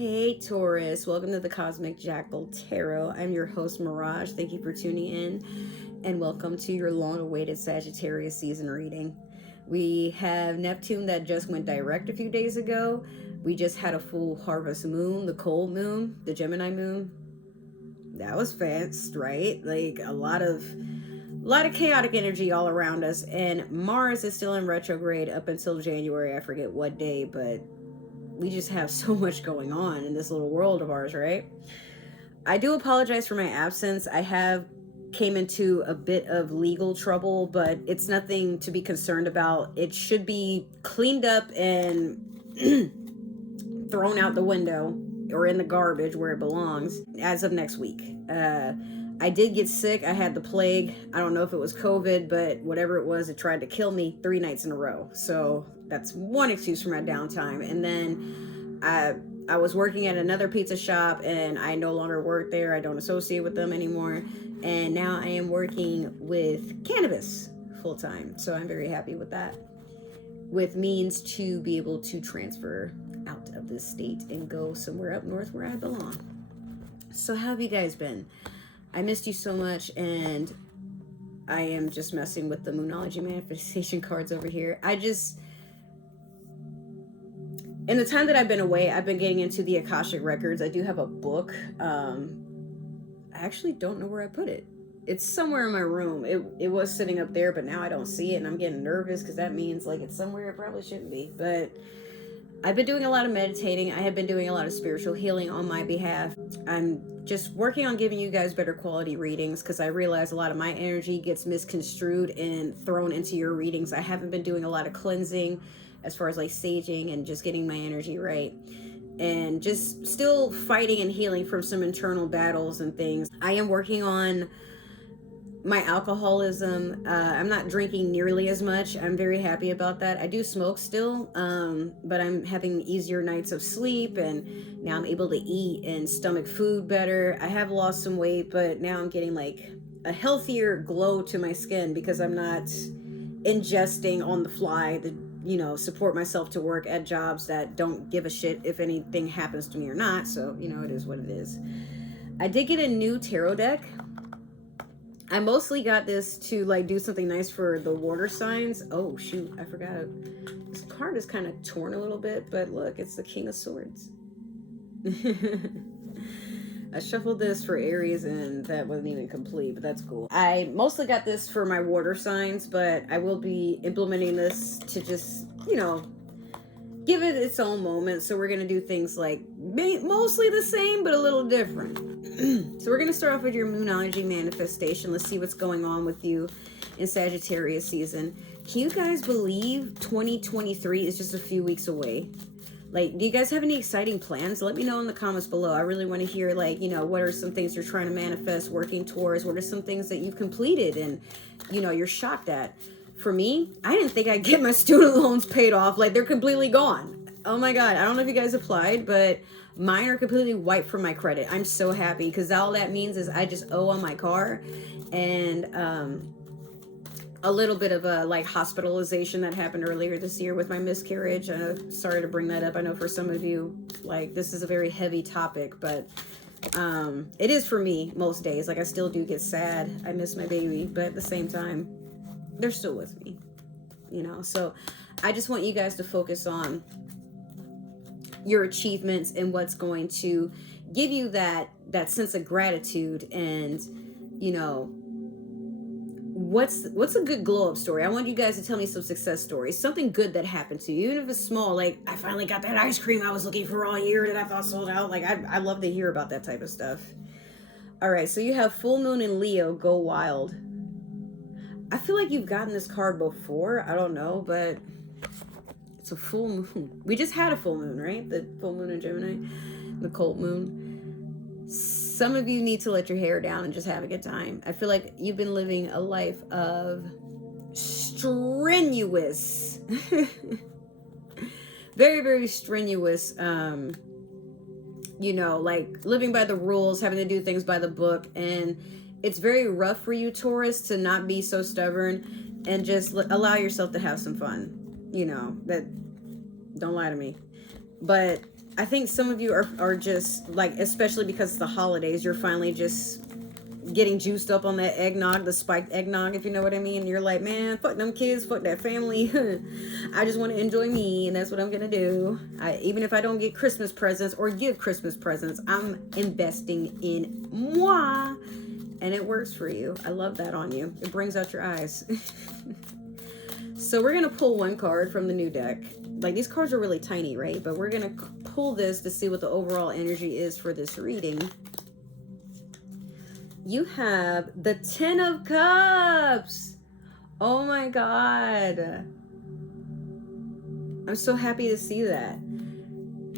Hey Taurus, welcome to the Cosmic Jackal Tarot. I'm your host Mirage. Thank you for tuning in and welcome to your long-awaited Sagittarius season reading. We have Neptune that just went direct a few days ago. We just had a full harvest moon, the cold moon, the Gemini moon. That was fast, right? Like a lot of chaotic energy all around us, and Mars is still in retrograde up until January. I forget what day, but we just have so much going on in this little world of ours, right? I do apologize for my absence. I have came into a bit of legal trouble, but it's nothing to be concerned about. It should be cleaned up and thrown out the window or in the garbage where it belongs as of next week. I did get sick. I had the plague. I don't know if it was COVID, but whatever it was, it tried to kill me 3 nights in a row. So that's one excuse for my downtime. And then I was working at another pizza shop and I no longer work there. I don't associate with them anymore. And now I am working with cannabis full time. So I'm very happy with that. With means to be able to transfer out of this state and go somewhere up north where I belong. So how have you guys been? I missed you so much, and I am just messing with the Moonology manifestation cards over here. In the time that I've been away, I've been getting into the Akashic Records. I do have a book. I actually don't know where I put it. It's somewhere in my room. It was sitting up there, but now I don't see it, and I'm getting nervous because that means like it's somewhere it probably shouldn't be. But I've been doing a lot of meditating. I have been doing a lot of spiritual healing on my behalf. I'm just working on giving you guys better quality readings because I realize a lot of my energy gets misconstrued and thrown into your readings. I haven't been doing a lot of cleansing as far as like saging and just getting my energy right. And just still fighting and healing from some internal battles and things. I am working on my alcoholism. I'm not drinking nearly as much. I'm very happy about that. I do smoke still, but I'm having easier nights of sleep, and now I'm able to eat and stomach food better. I have lost some weight, but now I'm getting like a healthier glow to my skin because I'm not ingesting on the fly to support myself to work at jobs that don't give a shit if anything happens to me or not. So it is what it is. I did get a new tarot deck. I mostly got this to like do something nice for the water signs. Oh shoot, I forgot it. This card is kind of torn a little bit, but look, it's the King of Swords. I shuffled this for Aries and that wasn't even complete, but that's cool. I mostly got this for my water signs, but I will be implementing this to just, give it its own moment. So we're going to do things like mostly the same, but a little different. So we're going to start off with your Moonology manifestation. Let's see what's going on with you in Sagittarius season. Can you guys believe 2023 is just a few weeks away? Like, do you guys have any exciting plans? Let me know in the comments below. I really want to hear, like, what are some things you're trying to manifest, working towards? What are some things that you've completed and, you're shocked at? For me, I didn't think I'd get my student loans paid off. Like, they're completely gone. Oh my God. I don't know if you guys applied, but mine are completely wiped from my credit. I'm so happy because all that means is I just owe on my car and a little bit of a like hospitalization that happened earlier this year with my miscarriage. Sorry to bring that up. I know for some of you, like, this is a very heavy topic, but it is for me most days. Like, I still do get sad. I miss my baby, but at the same time, they're still with me, so I just want you guys to focus on your achievements and what's going to give you that sense of gratitude and what's a good glow up story. I want you guys to tell me some success stories, something good that happened to you, even if it's small. Like, I finally got that ice cream I was looking for all year that I thought sold out. Like, I love to hear about that type of stuff. All right, so you have full moon in Leo, go wild. I feel like you've gotten this card before. I don't know, but it's a full moon. We just had a full moon, right? The full moon in Gemini, the cold moon. Some of you need to let your hair down and just have a good time. I feel like you've been living a life of strenuous, very, very strenuous, like living by the rules, having to do things by the book. And it's very rough for you, Taurus, to not be so stubborn and just allow yourself to have some fun. That don't lie to me. But I think some of you are just like, especially because it's the holidays, you're finally just getting juiced up on that eggnog, the spiked eggnog, if you know what I mean. You're like, man, fuck them kids, fuck that family. I just want to enjoy me, and that's what I'm gonna do. Even if I don't get Christmas presents or give Christmas presents, I'm investing in moi, and it works for you. I love that on you. It brings out your eyes. So we're gonna pull one card from the new deck. Like, these cards are really tiny, right? But we're gonna pull this to see what the overall energy is for this reading. You have the 10 of Cups. Oh my God. I'm so happy to see that.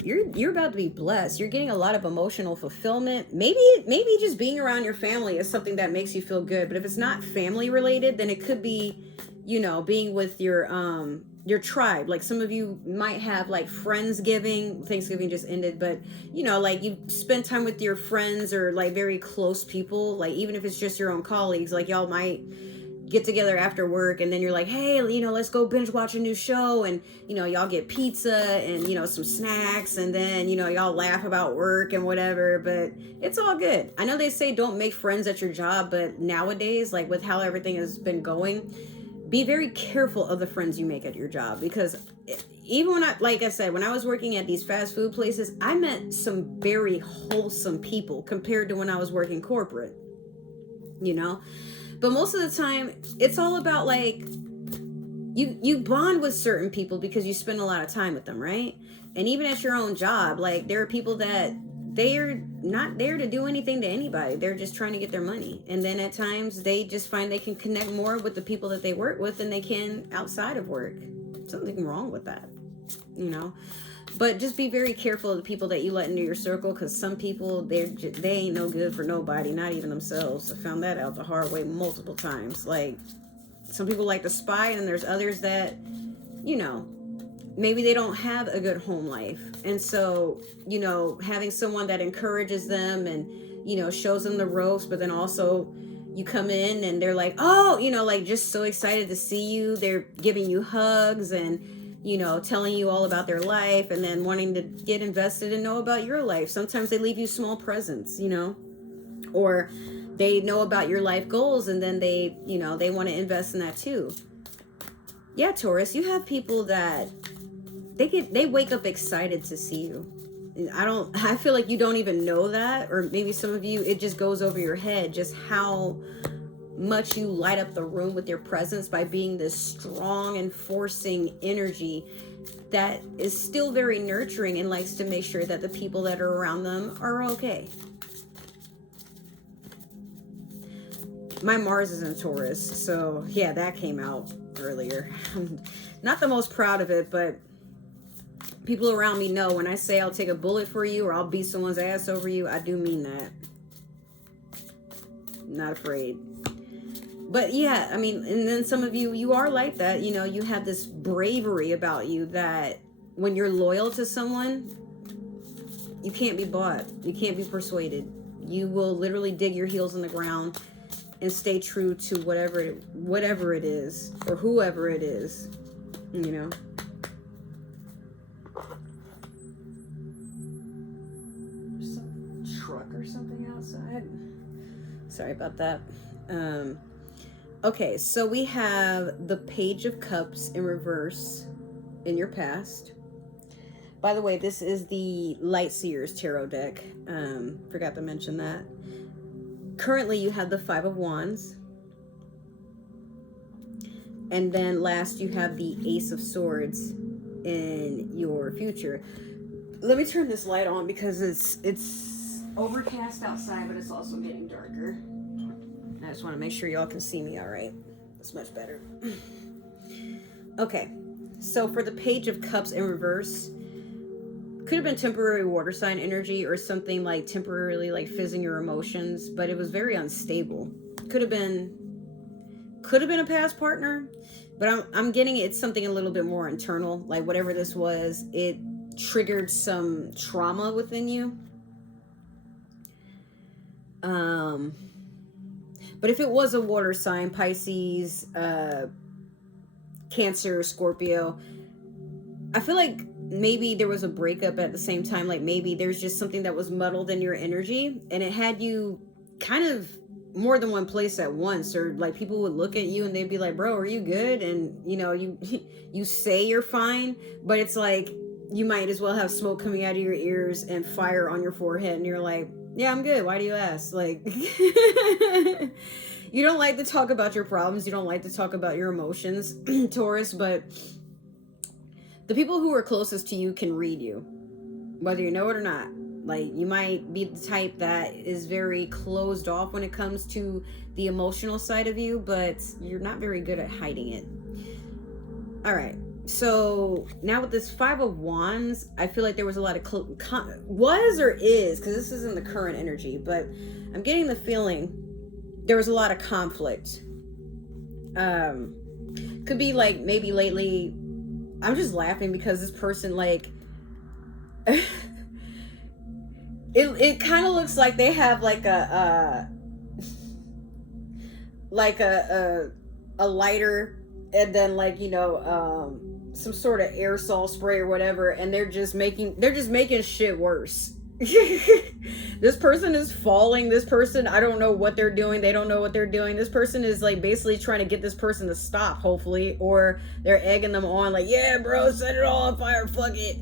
You're about to be blessed. You're getting a lot of emotional fulfillment. Maybe just being around your family is something that makes you feel good. But if it's not family related, then it could be, you know, being with your tribe. Like, some of you might have like Friendsgiving. Thanksgiving just ended, but you know, like, you spend time with your friends or like very close people. Like, even if it's just your own colleagues, like y'all might get together after work, and then you're like, hey, you know, let's go binge watch a new show, and you know, y'all get pizza and, you know, some snacks, and then, you know, y'all laugh about work and whatever. But it's all good. I know they say don't make friends at your job, but nowadays, like, with how everything has been going, be very careful of the friends you make at your job, because even when like I said, when I was working at these fast food places, I met some very wholesome people compared to when I was working corporate, you know. But most of the time, it's all about, like, you bond with certain people because you spend a lot of time with them, right? And even at your own job, like, there are people that they're not there to do anything to anybody. They're just trying to get their money. And then at times they just find they can connect more with the people that they work with than they can outside of work. Something wrong with that, you know? But just be very careful of the people that you let into your circle, because some people, they ain't no good for nobody, not even themselves. I found that out the hard way multiple times. Like, some people like to spy, and there's others that, you know, maybe they don't have a good home life. And so, you know, having someone that encourages them and, you know, shows them the ropes, but then also you come in and they're like, oh, you know, like, just so excited to see you. They're giving you hugs and, you know, telling you all about their life, and then wanting to get invested and know about your life. Sometimes they leave you small presents, you know, or they know about your life goals, and then they, you know, they want to invest in that too. Yeah, Taurus, you have people that they wake up excited to see you. I feel like you don't even know that, or maybe some of you, it just goes over your head just how much you light up the room with your presence by being this strong and forcing energy that is still very nurturing and likes to make sure that the people that are around them are okay. My Mars is in Taurus, so yeah, that came out earlier. I'm not the most proud of it, but people around me know when I say I'll take a bullet for you or I'll beat someone's ass over you, I do mean that. Not afraid. But yeah, I mean, and then some of you are like that. You know, you have this bravery about you that when you're loyal to someone, you can't be bought. You can't be persuaded. You will literally dig your heels in the ground and stay true to whatever it is, or whoever it is, you know. There's some truck or something outside. Sorry about that. Okay, so we have the Page of Cups in reverse in your past. By the way, this is the Light Seers Tarot deck. Forgot to mention that. Currently, you have the Five of Wands. And then last, you have the Ace of Swords in your future. Let me turn this light on because it's overcast outside, but it's also getting darker. I just want to make sure y'all can see me all right. That's much better. Okay, so for the Page of Cups in reverse, could have been temporary water sign energy or something like temporarily like fizzing your emotions, but it was very unstable. Could have been a past partner, but I'm getting it's something a little bit more internal. Like, whatever this was, it triggered some trauma within you. But if it was a water sign, Pisces, Cancer, Scorpio, I feel like maybe there was a breakup at the same time. Like maybe there's just something that was muddled in your energy and it had you kind of more than one place at once, or like people would look at you and they'd be like, bro, are you good? And you know, you you say you're fine, but it's like you might as well have smoke coming out of your ears and fire on your forehead, and you're like, yeah, I'm good, why do you ask? Like you don't like to talk about your problems, you don't like to talk about your emotions, Taurus, but the people who are closest to you can read you, whether you know it or not. Like, you might be the type that is very closed off when it comes to the emotional side of you, but you're not very good at hiding it. All right. So now with this Five of Wands, I feel like there was a lot of was or is, because this isn't the current energy, but I'm getting the feeling there was a lot of conflict. Could be like maybe lately. I'm just laughing because this person, like, it kind of looks like they have like a lighter, and then like, you know, some sort of aerosol spray or whatever, and they're just making shit worse. This person is falling. This person, I don't know what they're doing. They don't know what they're doing. This person is like basically trying to get this person to stop, hopefully, or they're egging them on like, yeah, bro, set it all on fire, fuck it.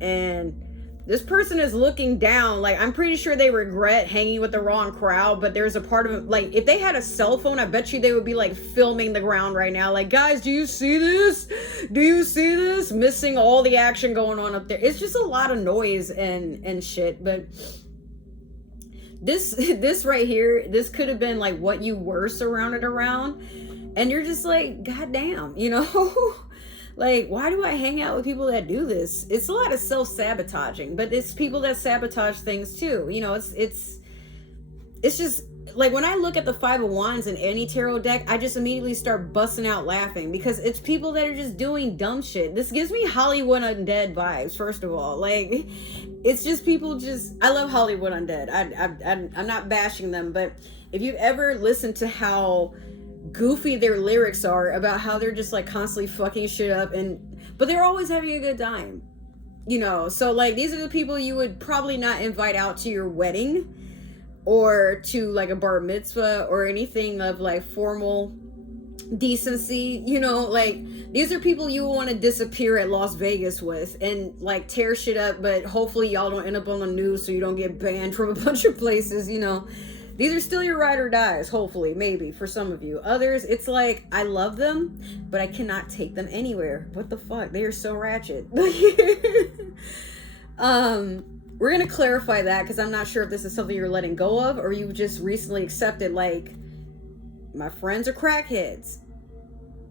And this person is looking down. Like, I'm pretty sure they regret hanging with the wrong crowd, but there's a part of it, like, if they had a cell phone, I bet you they would be like filming the ground right now. Like, guys, do you see this? Do you see this? Missing all the action going on up there. It's just a lot of noise and shit. But this right here, this could have been like what you were surrounded around. And you're just like, goddamn, you know? Like, why do I hang out with people that do this? It's a lot of self-sabotaging, but it's people that sabotage things too. You know, it's just like when I look at the Five of Wands in any tarot deck, I just immediately start busting out laughing because it's people that are just doing dumb shit. This gives me Hollywood Undead vibes, first of all. Like, it's just people just, I love Hollywood Undead. I'm not bashing them, but if you've ever listened to how goofy their lyrics are about how they're just like constantly fucking shit up, but they're always having a good time, you know. So like, these are the people you would probably not invite out to your wedding or to like a bar mitzvah or anything of like formal decency, you know. Like, these are people you want to disappear at Las Vegas with and like tear shit up, but hopefully y'all don't end up on the news so you don't get banned from a bunch of places, you know. These are still your ride or dies, hopefully, maybe, for some of you. Others, it's like, I love them, but I cannot take them anywhere. What the fuck? They are so ratchet. We're going to clarify that, because I'm not sure if this is something you're letting go of, or you just recently accepted, like, my friends are crackheads,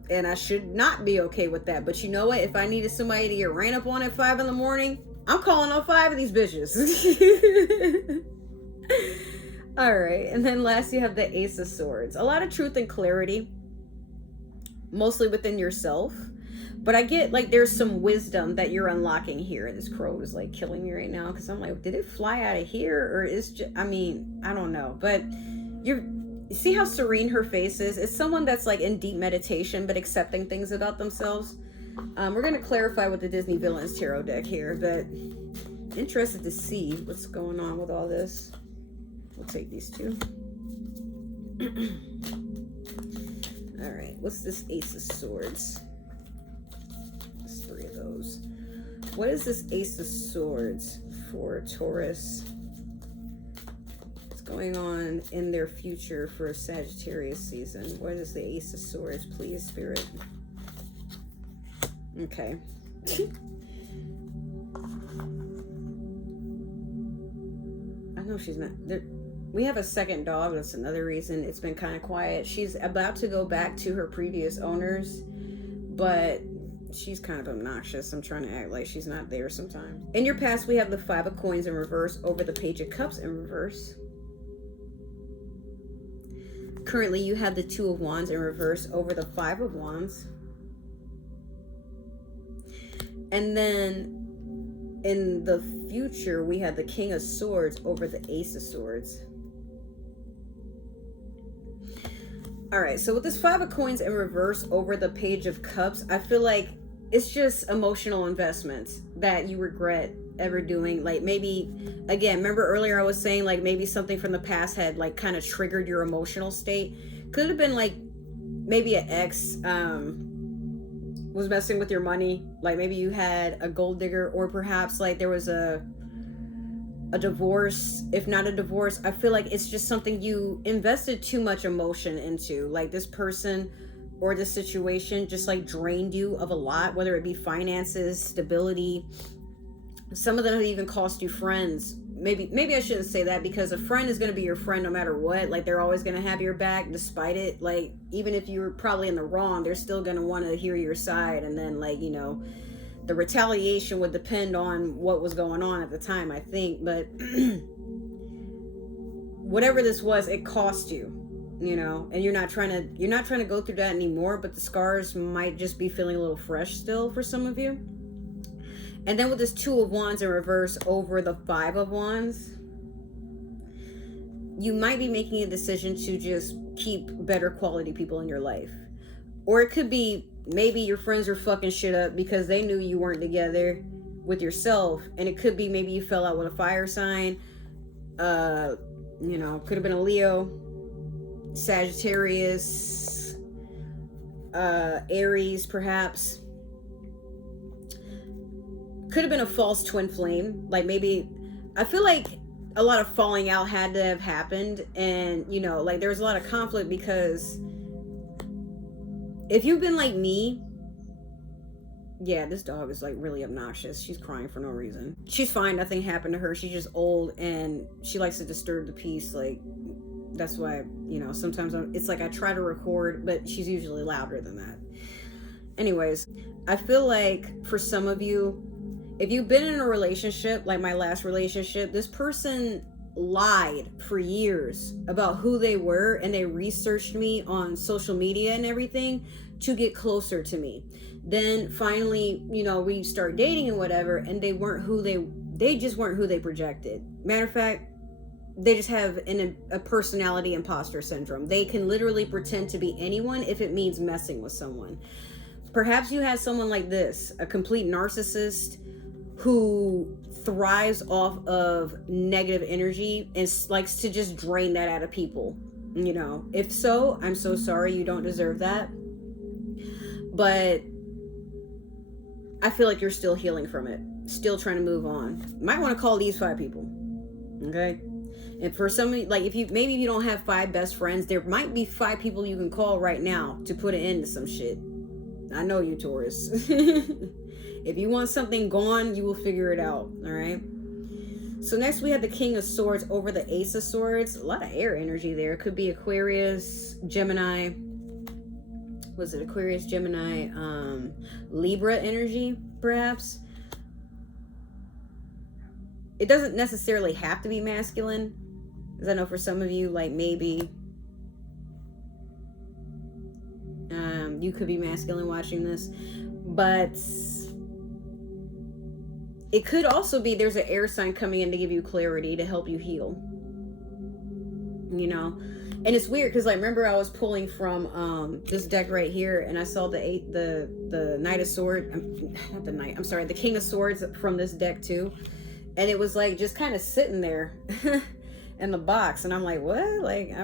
and I should not be okay with that. But you know what? If I needed somebody to get ran up on at 5 in the morning, I'm calling all 5 of these bitches. All right, and then last you have the Ace of Swords. A lot of truth and clarity, mostly within yourself. But I get like there's some wisdom that you're unlocking here. This crow is like killing me right now because I'm like, did it fly out of here, or is just, I mean, I don't know. But you see how serene her face is? It's someone that's like in deep meditation but accepting things about themselves. We're going to clarify with the Disney Villains Tarot deck here, but interested to see what's going on with all this. We'll take these two. All right, what's this Ace of Swords? There's 3 of those. What is this Ace of Swords for Taurus? What's going on in their future for Sagittarius season? What is the Ace of Swords, please, Spirit? Okay. I know she's not there. We have a second dog. That's another reason it's been kind of quiet. She's about to go back to her previous owners, but she's kind of obnoxious. I'm trying to act like she's not there sometimes. In your past, we have the 5 of Coins in reverse over the Page of Cups in reverse. Currently, you have the 2 of Wands in reverse over the 5 of Wands. And then in the future, we have the King of Swords over the Ace of Swords. All right, so with this 5 of Coins in reverse over the Page of Cups, I feel like it's just emotional investments that you regret ever doing. Like maybe, again, remember earlier I was saying like maybe something from the past had like kind of triggered your emotional state. Could have been like maybe an ex was messing with your money. Like maybe you had a gold digger, or perhaps like there was a divorce. If not a divorce, I feel like it's just something you invested too much emotion into. Like this person or this situation just like drained you of a lot, whether it be finances, stability. Some of them have even cost you friends. Maybe I shouldn't say that, because a friend is going to be your friend no matter what. Like they're always going to have your back despite it. Like even if you're probably in the wrong, they're still going to want to hear your side. And then like, you know, the retaliation would depend on what was going on at the time, I think. But whatever this was, it cost you, you know, and you're not trying to go through that anymore, but the scars might just be feeling a little fresh still for some of you. And then with this 2 of Wands in reverse over the 5 of Wands, you might be making a decision to just keep better quality people in your life. Or it could be maybe your friends are fucking shit up because they knew you weren't together with yourself. And it could be maybe you fell out with a fire sign. You know, could have been a Leo, Sagittarius, Aries perhaps. Could have been a false twin flame. Like maybe, I feel like a lot of falling out had to have happened. And, you know, like there was a lot of conflict, because if you've been like me, yeah, this dog is like really obnoxious. She's crying for no reason. She's fine. Nothing happened to her. She's just old and she likes to disturb the peace. Like that's why, you know, sometimes it's like I try to record, but she's usually louder than that. Anyways, I feel like for some of you, if you've been in a relationship, like my last relationship, this person lied for years about who they were, and they researched me on social media and everything to get closer to me. Then finally, you know, we start dating and whatever, and they just weren't who they projected. Matter of fact, they just have a personality imposter syndrome. They can literally pretend to be anyone if it means messing with someone. Perhaps you had someone like this, a complete narcissist who thrives off of negative energy and likes to just drain that out of people. You know, if so, I'm so sorry, you don't deserve that. But I feel like you're still healing from it, still trying to move on. Might want to call these 5 people, okay? And for somebody, like if you don't have 5 best friends, there might be 5 people you can call right now to put an end to some shit. I know you, Taurus. If you want something gone, you will figure it out, all right? So next we have the King of Swords over the Ace of Swords. A lot of air energy there. It could be Aquarius, Gemini. Was it Aquarius, Gemini, Libra energy, perhaps? It doesn't necessarily have to be masculine, because I know for some of you, like maybe you could be masculine watching this, but it could also be there's an air sign coming in to give you clarity, to help you heal, you know. And it's weird because, like, remember I was pulling from this deck right here, and I saw the Knight of Swords, not the Knight, I'm sorry, the King of Swords from this deck too, and it was like just kind of sitting there in the box, and I'm like, what? Like,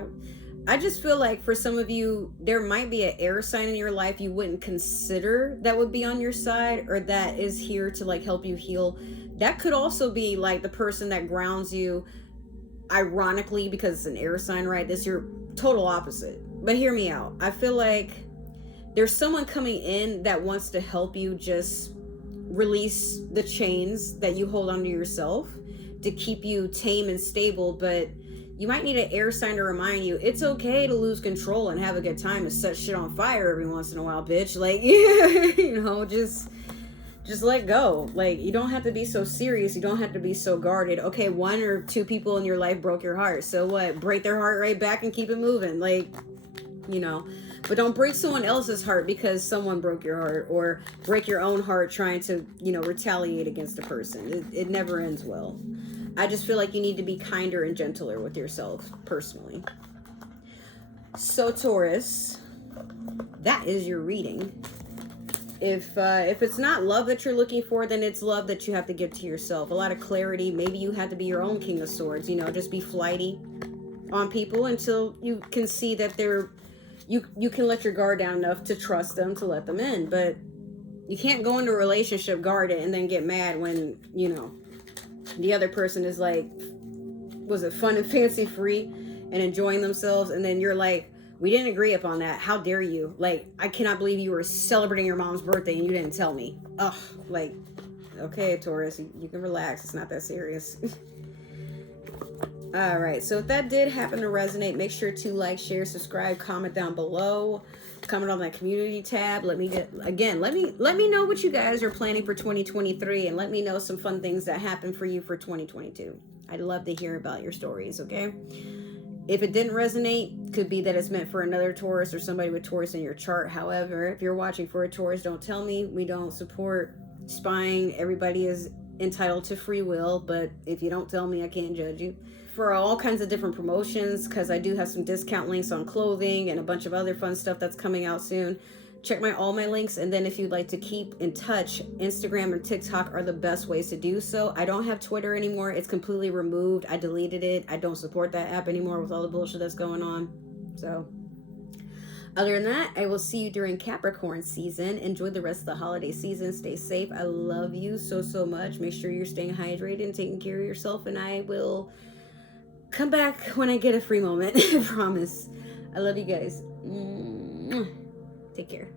I just feel like for some of you, there might be an air sign in your life you wouldn't consider that would be on your side, or that is here to like help you heal. That could also be like the person that grounds you, ironically, because it's an air sign, right? This is your total opposite. But hear me out. I feel like there's someone coming in that wants to help you just release the chains that you hold onto yourself to keep you tame and stable. But you might need an air sign to remind you it's okay to lose control and have a good time and set shit on fire every once in a while, bitch. Like, you know, just let go. Like, you don't have to be so serious. You don't have to be so guarded. Okay, 1 or 2 people in your life broke your heart. So what? Break their heart right back and keep it moving. Like, you know, but don't break someone else's heart because someone broke your heart, or break your own heart trying to, you know, retaliate against a person. It never ends well. I just feel like you need to be kinder and gentler with yourself, personally. So, Taurus, that is your reading. If it's not love that you're looking for, then it's love that you have to give to yourself. A lot of clarity. Maybe you have to be your own King of Swords. You know, just be flighty on people until you can see that you can let your guard down enough to trust them, to let them in. But you can't go into a relationship guarded and then get mad when, you know, the other person is like, was it fun and fancy free and enjoying themselves, and then you're like, we didn't agree upon that. How dare you? Like, I cannot believe you were celebrating your mom's birthday and you didn't tell me. Ugh, like, okay, Taurus, you can relax. It's not that serious. All right, so if that did happen to resonate, make sure to like, share, subscribe, comment down below, comment on that community tab. Let me know what you guys are planning for 2023, and let me know some fun things that happened for you for 2022. I'd love to hear about your stories, okay? If it didn't resonate, could be that it's meant for another Taurus or somebody with Taurus in your chart. However, if you're watching for a Taurus, don't tell me. We don't support spying. Everybody is entitled to free will, but if you don't tell me, I can't judge you. For all kinds of different promotions, because I do have some discount links on clothing and a bunch of other fun stuff that's coming out soon. Check all my links, and then if you'd like to keep in touch, Instagram and TikTok are the best ways to do so. I don't have Twitter anymore. It's completely removed. I deleted it. I don't support that app anymore with all the bullshit that's going on. So other than that, I will see you during Capricorn season. Enjoy the rest of the holiday season. Stay safe. I love you so much. Make sure you're staying hydrated and taking care of yourself, and I will come back when I get a free moment. I promise. I love you guys. Take care.